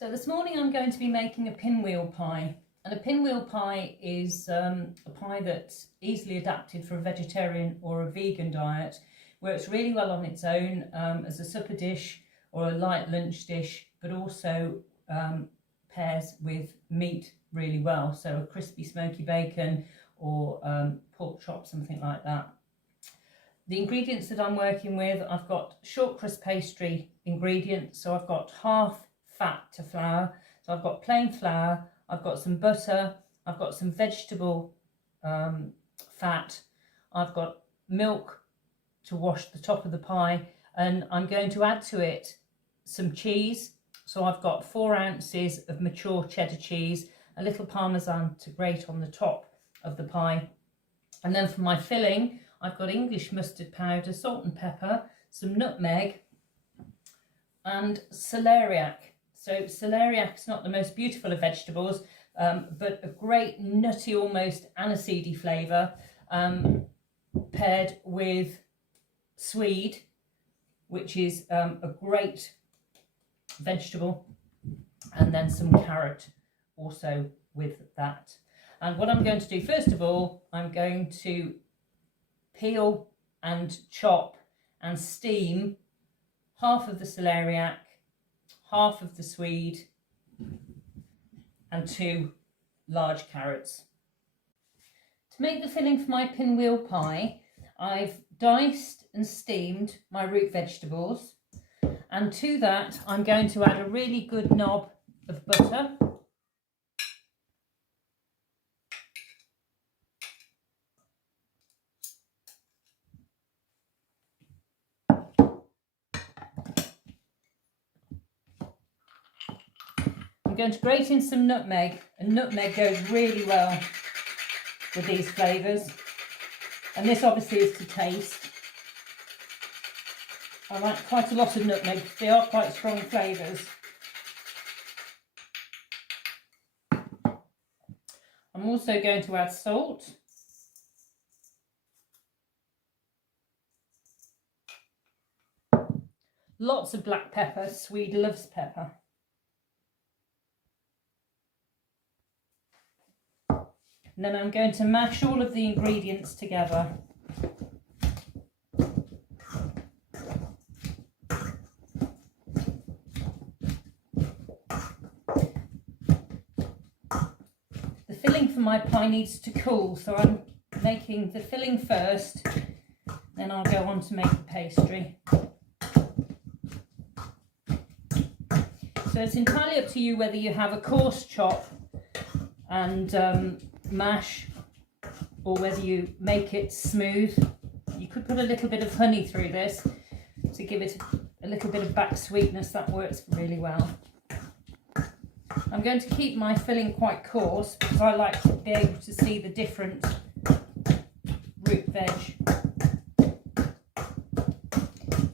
So this morning I'm going to be making a pinwheel pie, and a pinwheel pie is a pie that's easily adapted for a vegetarian or a vegan diet. Works really well on its own as a supper dish or a light lunch dish, but also pairs with meat really well, so a crispy smoky bacon or pork chop, something like that. The ingredients that I'm working with, I've got short crust pastry ingredients, so I've got half fat to flour, so I've got plain flour, I've got some butter, I've got some vegetable fat, I've got milk to wash the top of the pie, and I'm going to add to it some cheese. So I've got 4 ounces of mature cheddar cheese, a little parmesan to grate on the top of the pie, and then for my filling I've got English mustard powder, salt and pepper, some nutmeg and celeriac. So celeriac is not the most beautiful of vegetables, but a great nutty, almost aniseedy flavour, paired with swede, which is a great vegetable, and then some carrot also with that. And what I'm going to do first of all, I'm going to peel and chop and steam half of the celeriac, half of the swede, and 2 large carrots. To make the filling for my pinwheel pie, I've diced and steamed my root vegetables, and to that I'm going to add a really good knob of butter, I'm going to grate in some nutmeg, and nutmeg goes really well with these flavours, and this obviously is to taste. I like quite a lot of nutmeg, they are quite strong flavours. I'm also going to add salt, lots of black pepper, Swede loves pepper. And then I'm going to mash all of the ingredients together. The filling for my pie needs to cool, so I'm making the filling first, then I'll go on to make the pastry. So it's entirely up to you whether you have a coarse chop and mash, or whether you make it smooth. You could put a little bit of honey through this to give it a little bit of back sweetness. That works really well. I'm going to keep my filling quite coarse because I like to be able to see the different root veg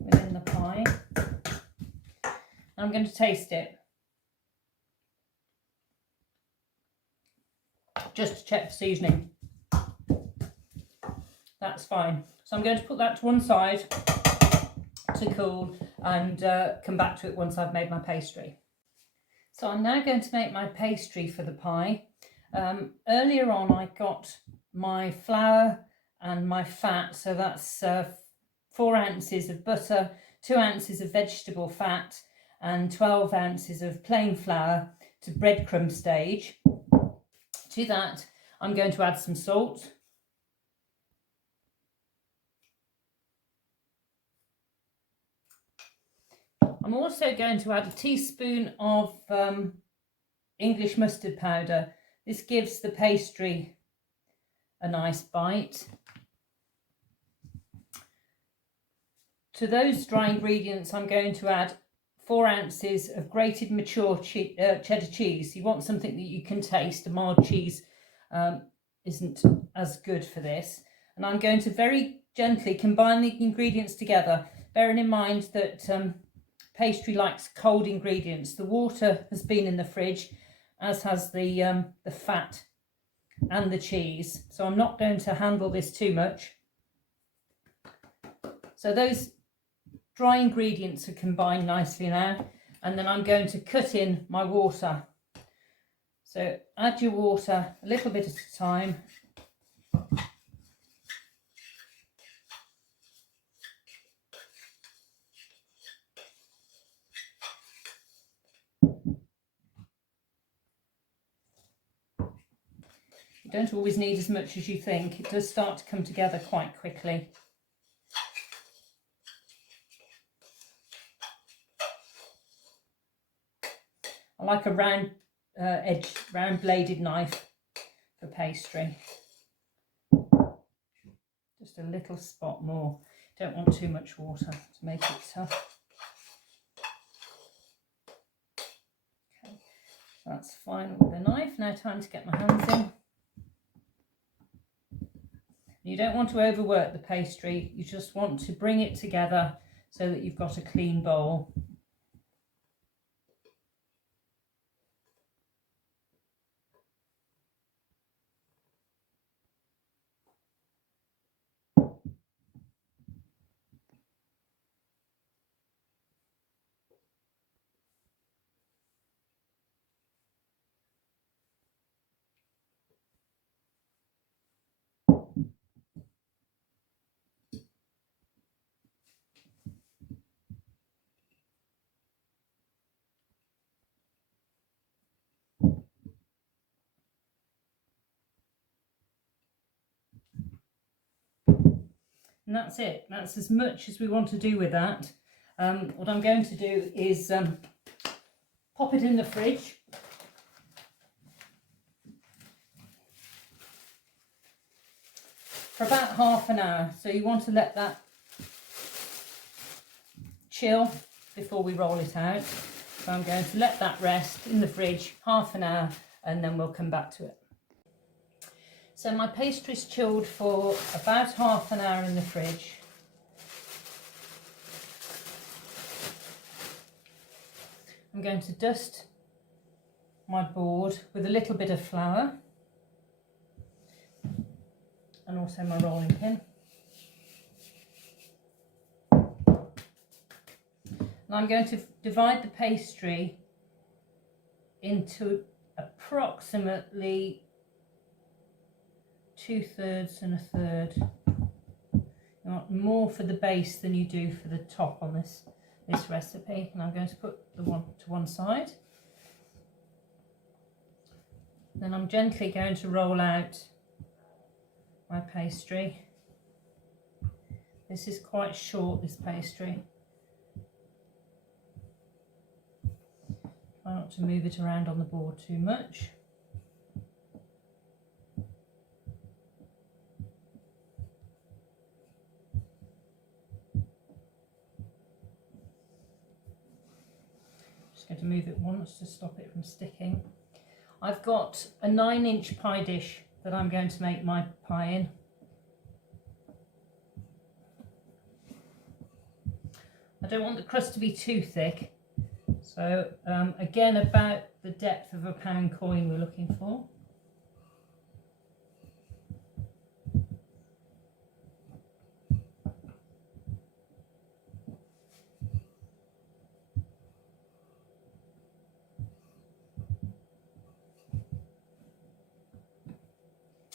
within the pie. I'm going to taste it just to check for seasoning. That's fine. So I'm going to put that to one side to cool and come back to it once I've made my pastry. So I'm now going to make my pastry for the pie. Earlier on I got my flour and my fat, so that's 4 ounces of butter, 2 ounces of vegetable fat and 12 ounces of plain flour to breadcrumb stage. To that, I'm going to add some salt, I'm also going to add a teaspoon of English mustard powder. This gives the pastry a nice bite. To those dry ingredients, I'm going to add 4 ounces of grated mature cheddar cheese. You want something that you can taste. A mild cheese isn't as good for this. And I'm going to very gently combine the ingredients together, bearing in mind that pastry likes cold ingredients. The water has been in the fridge, as has the fat and the cheese. So I'm not going to handle this too much. So those dry ingredients are combined nicely now. And then I'm going to cut in my water. So add your water a little bit at a time. You don't always need as much as you think. It does start to come together quite quickly. I like a round round bladed knife for pastry. Just a little spot more. Don't want too much water to make it tough. Okay, so that's fine with the knife. Now time to get my hands in. You don't want to overwork the pastry. You just want to bring it together so that you've got a clean bowl. And that's it. That's as much as we want to do with that. What I'm going to do is pop it in the fridge. For about half an hour. So you want to let that chill before we roll it out. So I'm going to let that rest in the fridge half an hour and then we'll come back to it. So my pastry's chilled for about half an hour in the fridge. I'm going to dust my board with a little bit of flour and also my rolling pin. And I'm going to divide the pastry into approximately 2/3 and 1/3. You want more for the base than you do for the top on this recipe. And I'm going to put the one to one side. Then I'm gently going to roll out my pastry. This is quite short, this pastry. Try not to move it around on the board too much. Going to move it once to stop it from sticking. I've got a 9-inch pie dish that I'm going to make my pie in. I don't want the crust to be too thick, so again about the depth of a pound coin we're looking for.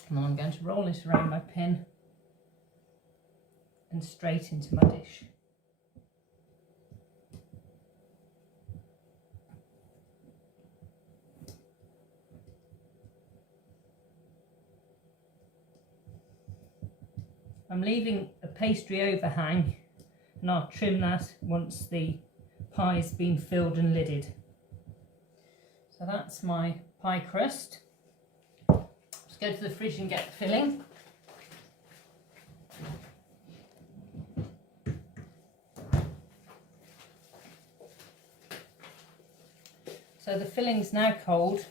And I'm going to roll it around my pin and straight into my dish. I'm leaving a pastry overhang and I'll trim that once the pie has been filled and lidded. So that's my pie crust. Let's go to the fridge and get the filling. So the filling's now cold.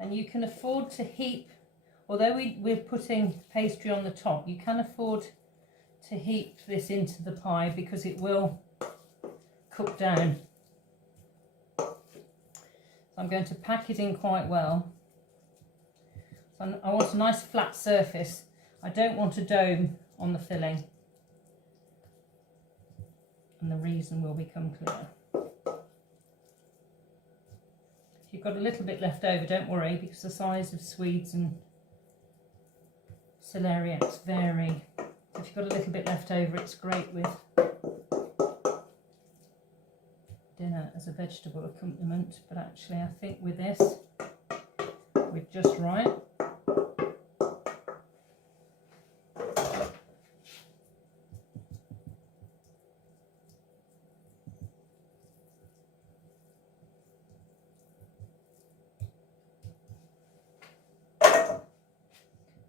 And you can afford to heap, although we're putting pastry on the top, you can afford to heap this into the pie because it will cook down. So I'm going to pack it in quite well. So I want a nice flat surface. I don't want a dome on the filling. and the reason will become clear. If you've got a little bit left over, don't worry, because the size of swedes and celeriacs vary. If you've got a little bit left over, it's great with dinner as a vegetable accompaniment, but actually I think with this we're just right.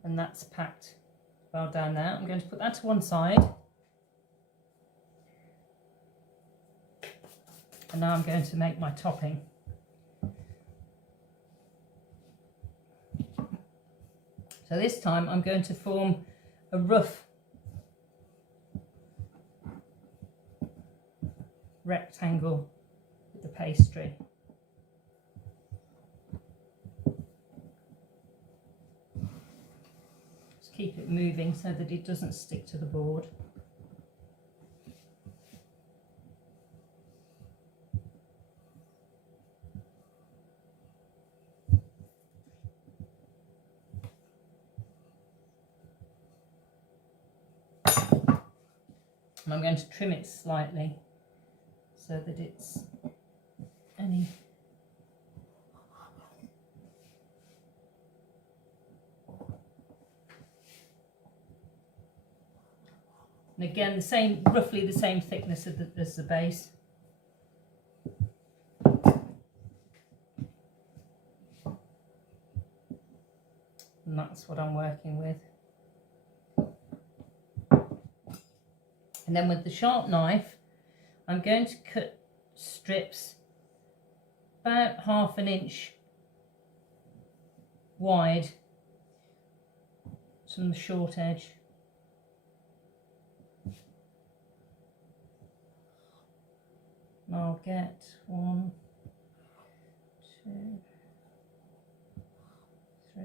And that's packed well down there. I'm going to put that to one side. And now I'm going to make my topping. So this time I'm going to form a rough rectangle with the pastry. Keep it moving so that it doesn't stick to the board. And I'm going to trim it slightly so that it's any and again roughly the same thickness as the base. And that's what I'm working with. And then with the sharp knife, I'm going to cut strips about 1/2 inch wide from the short edge. And I'll get 1, 2, 3.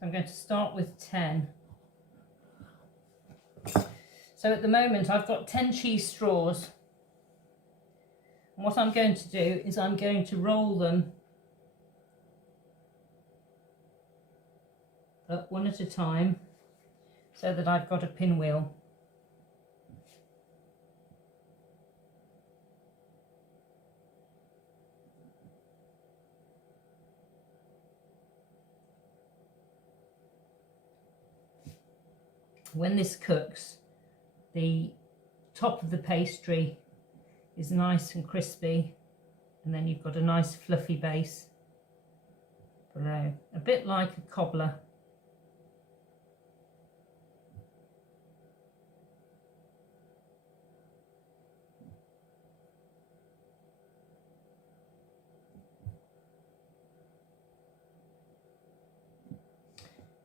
I'm going to start with 10. So at the moment I've got 10 cheese straws. And what I'm going to do is I'm going to roll them up one at a time so that I've got a pinwheel. When this cooks, the top of the pastry is nice and crispy, and then you've got a nice fluffy base below, a bit like a cobbler.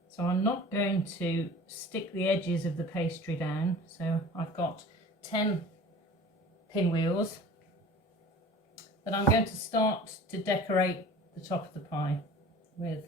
So I'm not going to stick the edges of the pastry down. So I've got 10 pinwheels that I'm going to start to decorate the top of the pie with.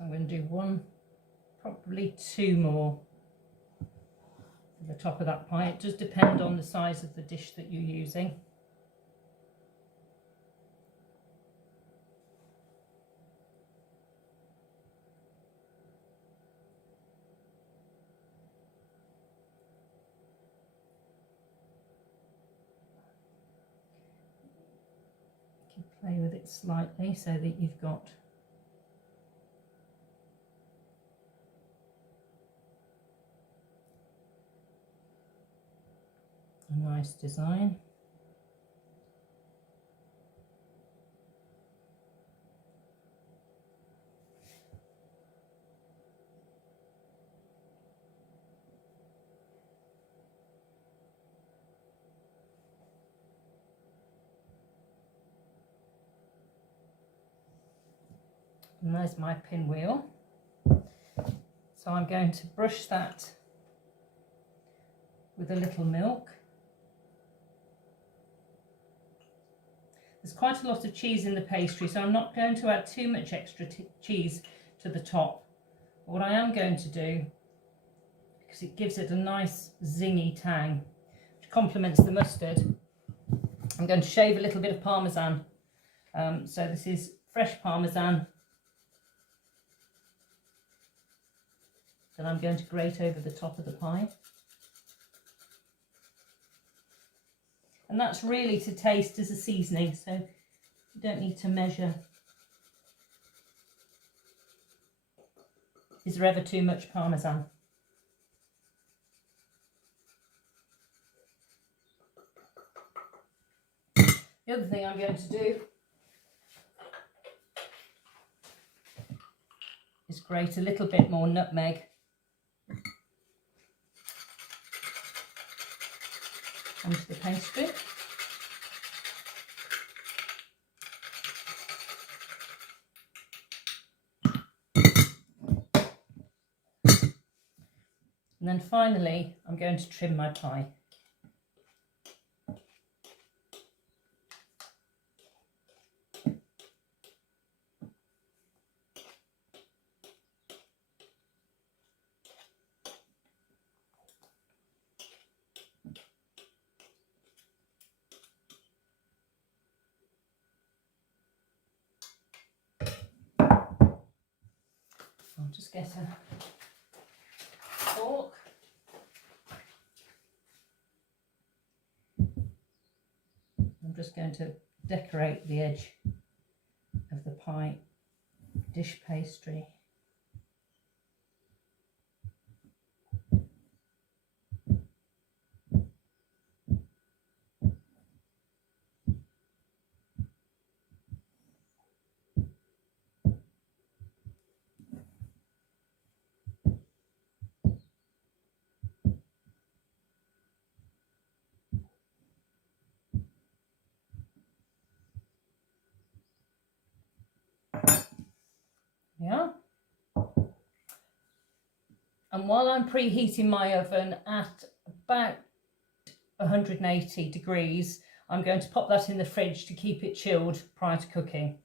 I'm going to do one, probably 2 more for the top of that pie. It does depend on the size of the dish that you're using. You can play with it slightly so that you've got a nice design. And there's my pinwheel. So I'm going to brush that with a little milk. There's quite a lot of cheese in the pastry, so I'm not going to add too much extra cheese to the top. But what I am going to do, because it gives it a nice zingy tang, which complements the mustard, I'm going to shave a little bit of parmesan. So this is fresh parmesan that I'm going to grate over the top of the pie. And that's really to taste as a seasoning, so you don't need to measure. Is there ever too much parmesan? The other thing I'm going to do is grate a little bit more nutmeg onto the pastry. And then finally, I'm going to trim my pie. I'll just get a fork. I'm just going to decorate the edge of the pie dish pastry. Yeah. And while I'm preheating my oven at about 180 degrees, I'm going to pop that in the fridge to keep it chilled prior to cooking.